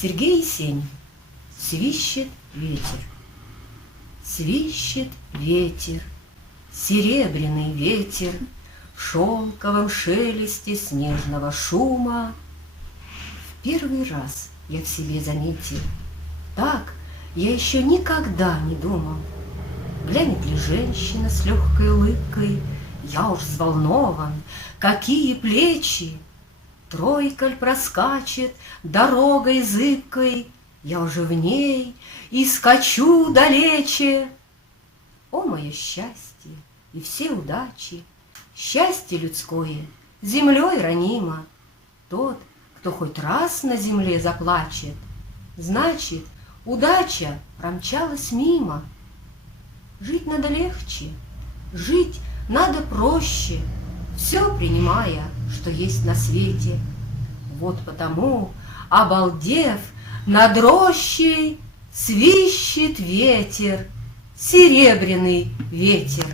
Сергей Есенин. Свищет ветер. Свищет ветер, серебряный ветер, в шелковом шелесте снежного шума. В первый раз я в себе заметил, так я еще никогда не думал. Глянет ли женщина с легкой улыбкой, я уж взволнован, какие плечи! Тройкаль проскачет дорогой зыбкой, я уже в ней и скачу далече. О, мое счастье и все удачи! Счастье людское землей ранимо. Тот, кто хоть раз на земле заплачет, значит, удача промчалась мимо. Жить надо легче, жить надо проще, все принимая, что есть на свете. Вот потому, обалдев, над рощей свищет ветер, серебряный ветер.